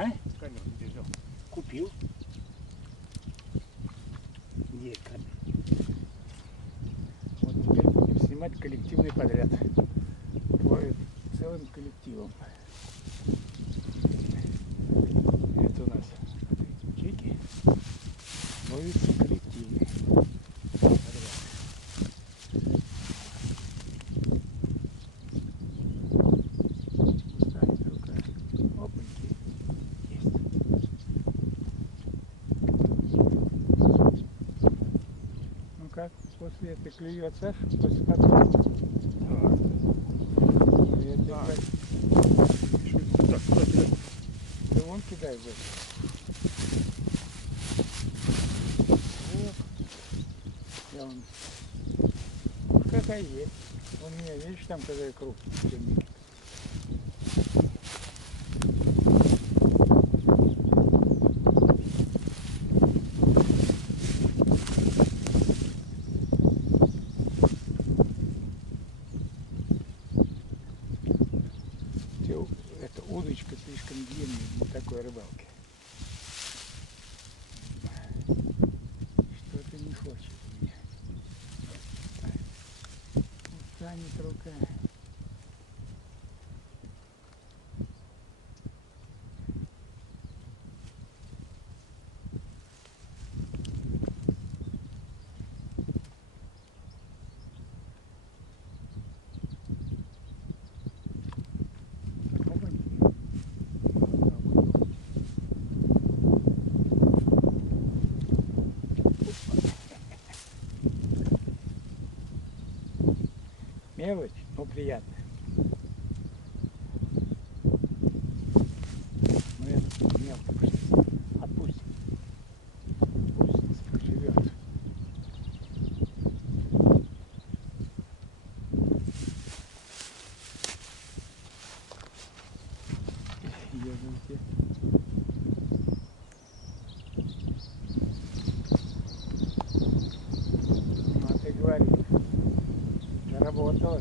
А? Камеру где взял? Купил. Где камера? Вот теперь будем снимать коллективный подряд. Целым коллективом. Это у нас чеки. Ловится коллективный подряд. Станет рука. Опаньки. Есть. Ну как, после это клюется, после подхода? Я тебе Так, да вон кидай в это. Вот. Я вон. Какая есть. У меня, видишь, там какая крупная. Эта удочка слишком длинная для такой рыбалки. Что-то не хочет меня. Устанет рука. Мелочь, но приятно. Но это мелко пошли. Отпусти. Пусть живет. Ежите. Ну, а ты говори. Заработала.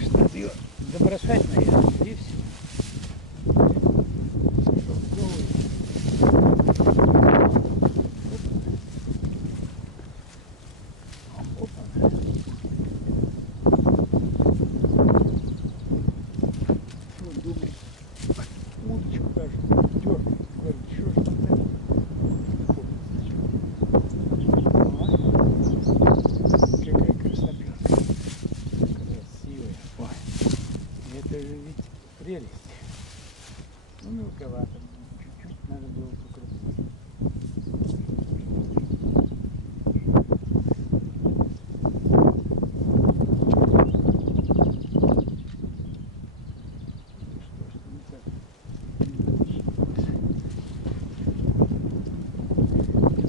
Что ты добросать, наверное, и все. Удочку даже дернул. Говорит, что ж там так? Какая красноперка. Красивая. Ой. Это же ведь прелесть. Ну, мелковато. Чуть-чуть надо было покрутить.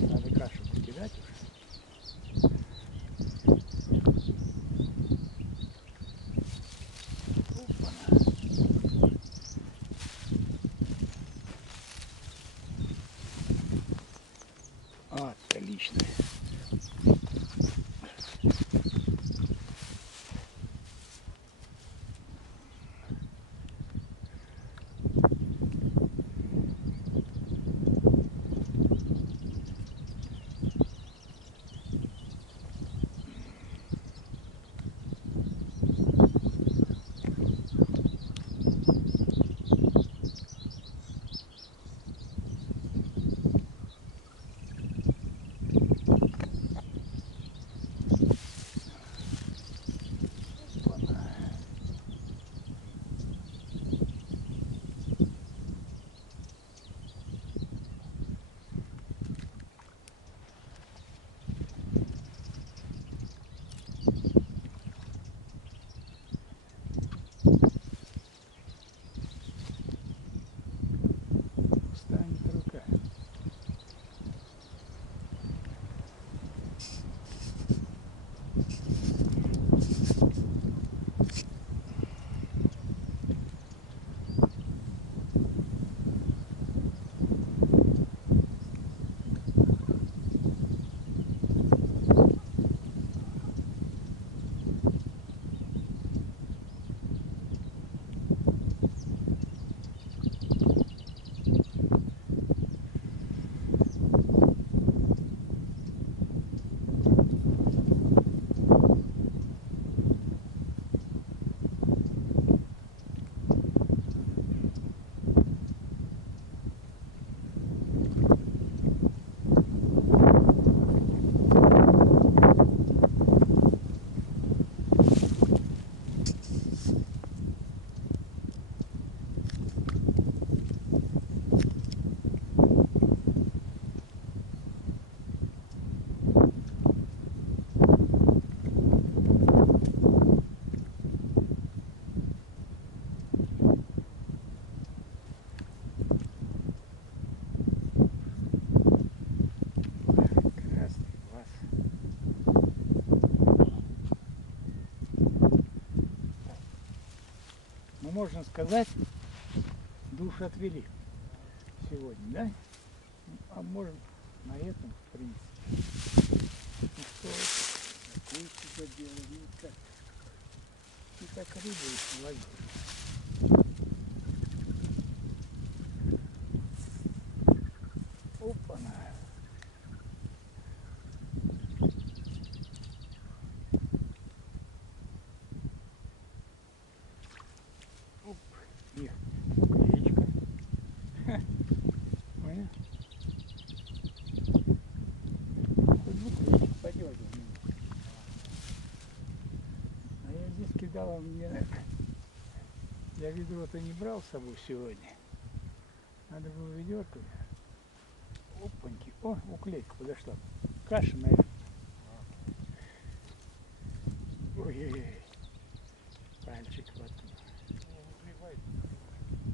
Надо кашу покидать уже. Отлично. можно сказать, душ отвели сегодня, да? Ну, а может на этом, в принципе. Ну что, какую сюда дело, ну как? И как рыбу их ловил. Опа-на. Оп, и уклеечка. Понял? Хоть бы уклеечку подергал. А я здесь кидал, мне... Я ведро-то не брал с собой сегодня. Надо было ведерко. Опаньки. О, уклейка подошла. Каша, наверное. Ой-ой-ой. Пальчик воткнул.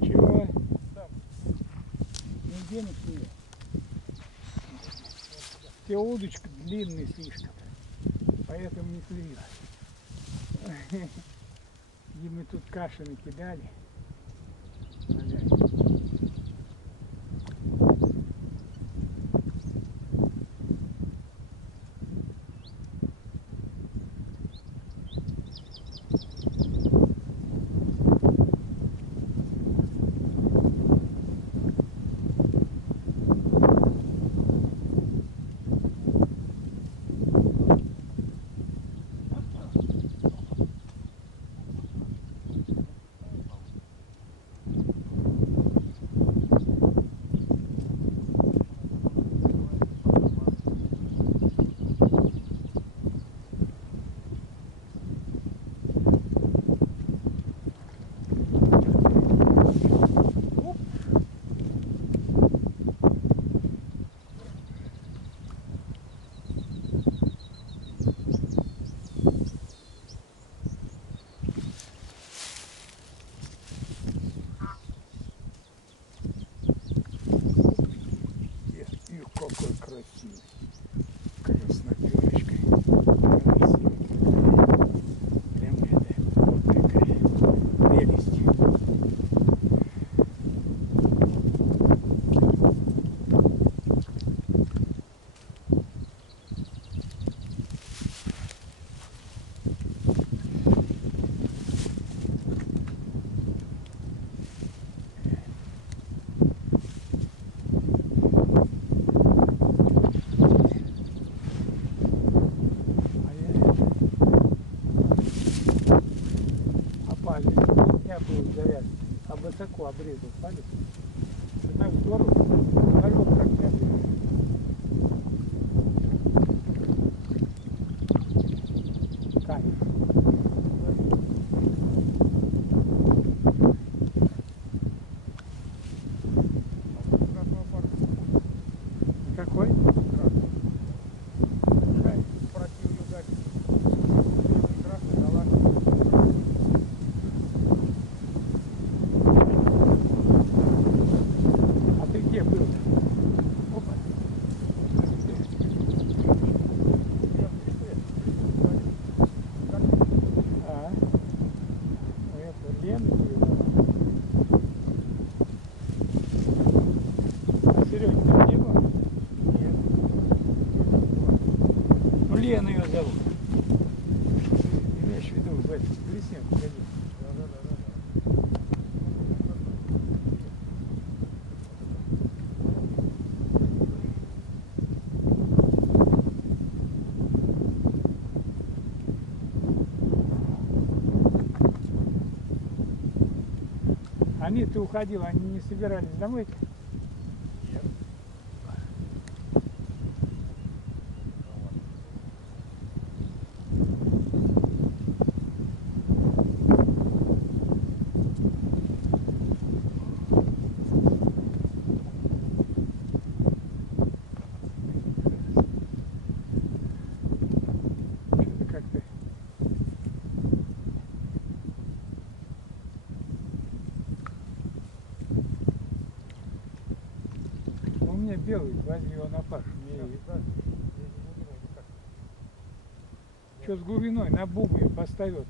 Чего? Там. Нигде не клюет. У тебя удочка длинная слишком. Поэтому не клюет. И мы тут каши накидали. Какой красивый. Красноперочкой. Красивый. Прям это такая прелесть. Я был завязан, а высоко обрезал палец. И так здорово. Орёл как я. Кайф. Какой? Лену ее зовут. Имеешь в виду в этом лесне ходил. Они-то уходил, они не собирались домой? Нет. Что-то как-то... У меня белый, возьми его на пашу. Что с глубиной? На бубу ее поставил.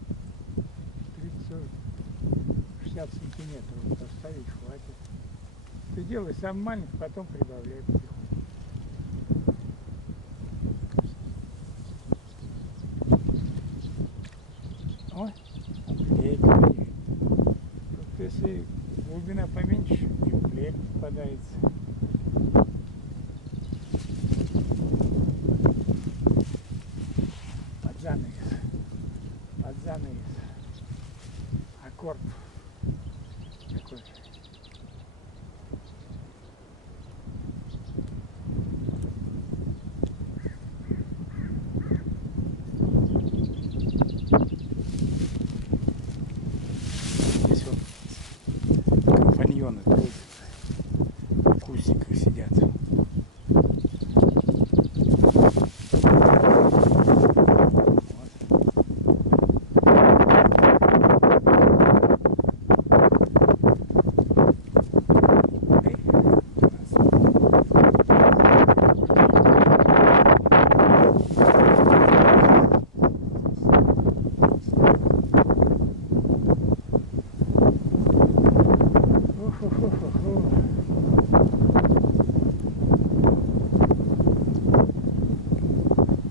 30, 50 сантиметров вот оставить хватит. Ты делай сам маленький, потом прибавляй потихоньку. Ой, уклейка. Тут если глубина поменьше, и уклейка попадается. Под занавес. Под занавес. Аккорд. Такой. Здесь вот компаньоны крутятся. В кустиках сидят.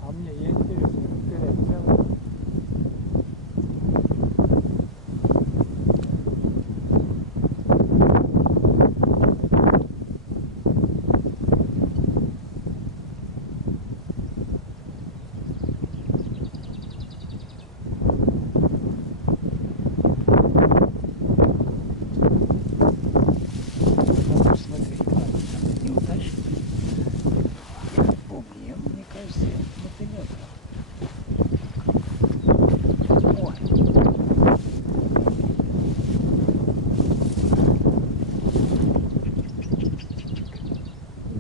А мне я интересно, вперед делаю. Надо смотреть, ладно, там неудачно. Помню, мне кажется, мотылёка. Ой.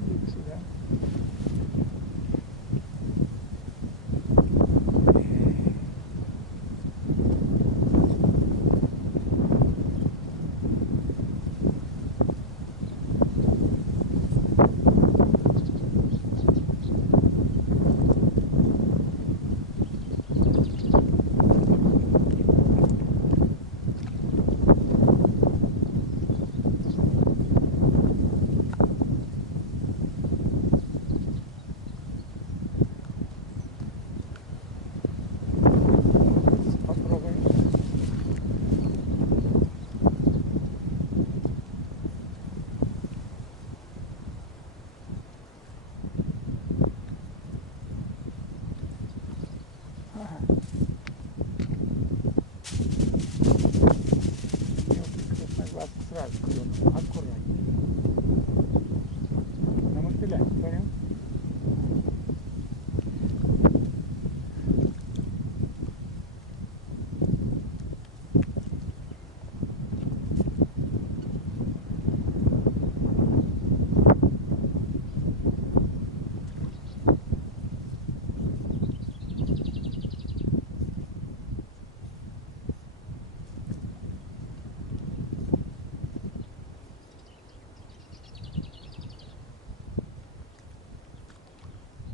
Иди сюда. Попробуем. Ага. Мелкий красноглазка сразу клюнул. Аккуратнее. На мотыля, понял?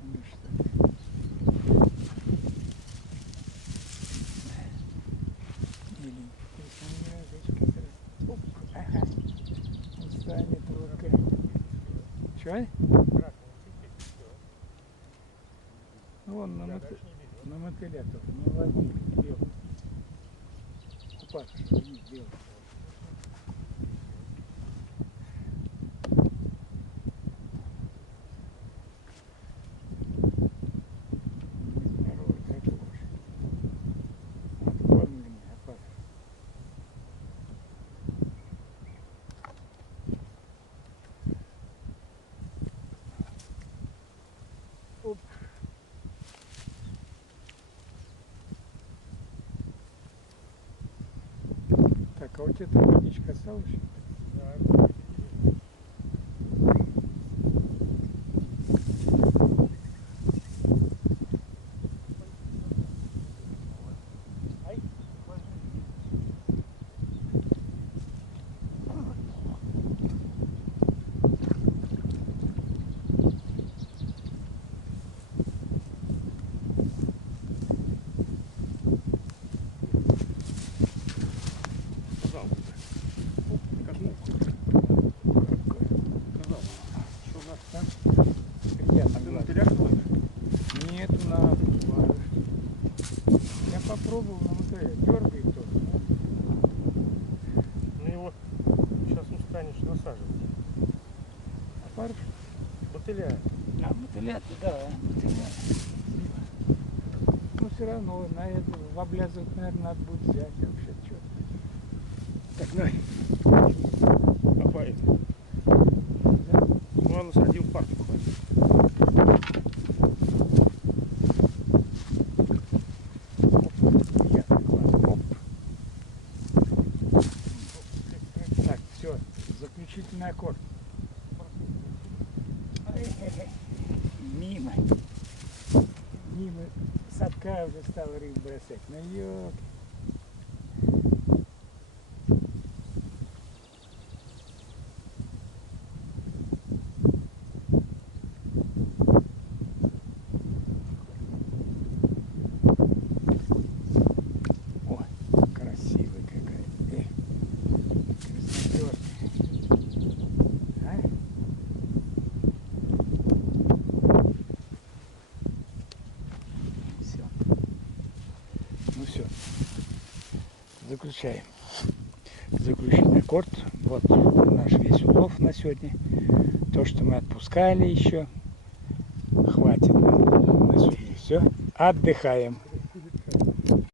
Ну что? Или если не разочки сразу. Оп, ага. Устанет рука. Чё? Вон на мотыля тоже. Ну ладно, белый. Купаться, ловить белый. Здоровый такой уж. Откормленный, опасный. Оп. Так, а у тебя там водичка осталась? Да, пожалуйста. надо, барышня. Я попробовал на моторе, дергает тоже. Ну его сейчас устанешь насаживать. Опарыш? Мотыля. А, мотыля, да, мотыля. Ну все равно на это в облязывать, наверное, надо будет взять вообще что. Так, ну. Опарит. Да? Ну ладно, садил парку хватит. Я так, ладно, оп. Так, все, заключительный аккорд. Мимо. Мимо садка уже стал рыбу бросать. Ну ёп. О, красивая какая. Эх, краснотёрка. А? Все. Ну все. Заключаем. Заключительный аккорд. Вот наш весь улов на сегодня. То, что мы отпускали еще. Хватит на сегодня. Все. Отдыхаем.